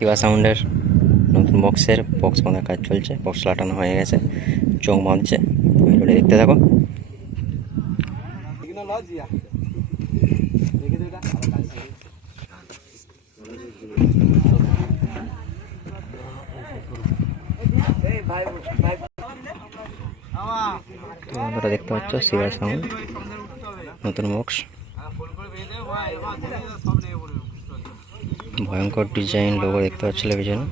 শিবা সাউন্ডের নতুন বক্স বাঁধার কাজ চলছে। বক্স লাটানো হয়ে গেছে, চোখ বাঁধছে। ভিডিওটা দেখতে থাকো। তোমরা দেখতে পাচ্ছ শিবা সাউন্ড নতুন বক্স, ভয়ঙ্কর ডিজাইন লোগো দেখতে পাচ্ছিলে পিছনে।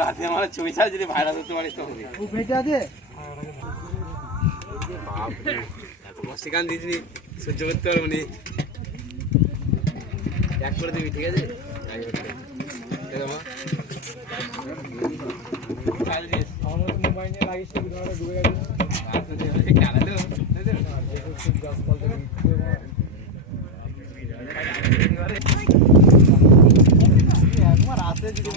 রাতে আমার ছবি ছাড়া যদি ভাইরাল হতে পারিস তো সেখান দিয়েছি সহ্য করতে পারবো নি, এক করে দিবি, ঠিক আছে? মোবাইল নিয়ে লাগিস ডুবে গেছে একবার রাতে যদি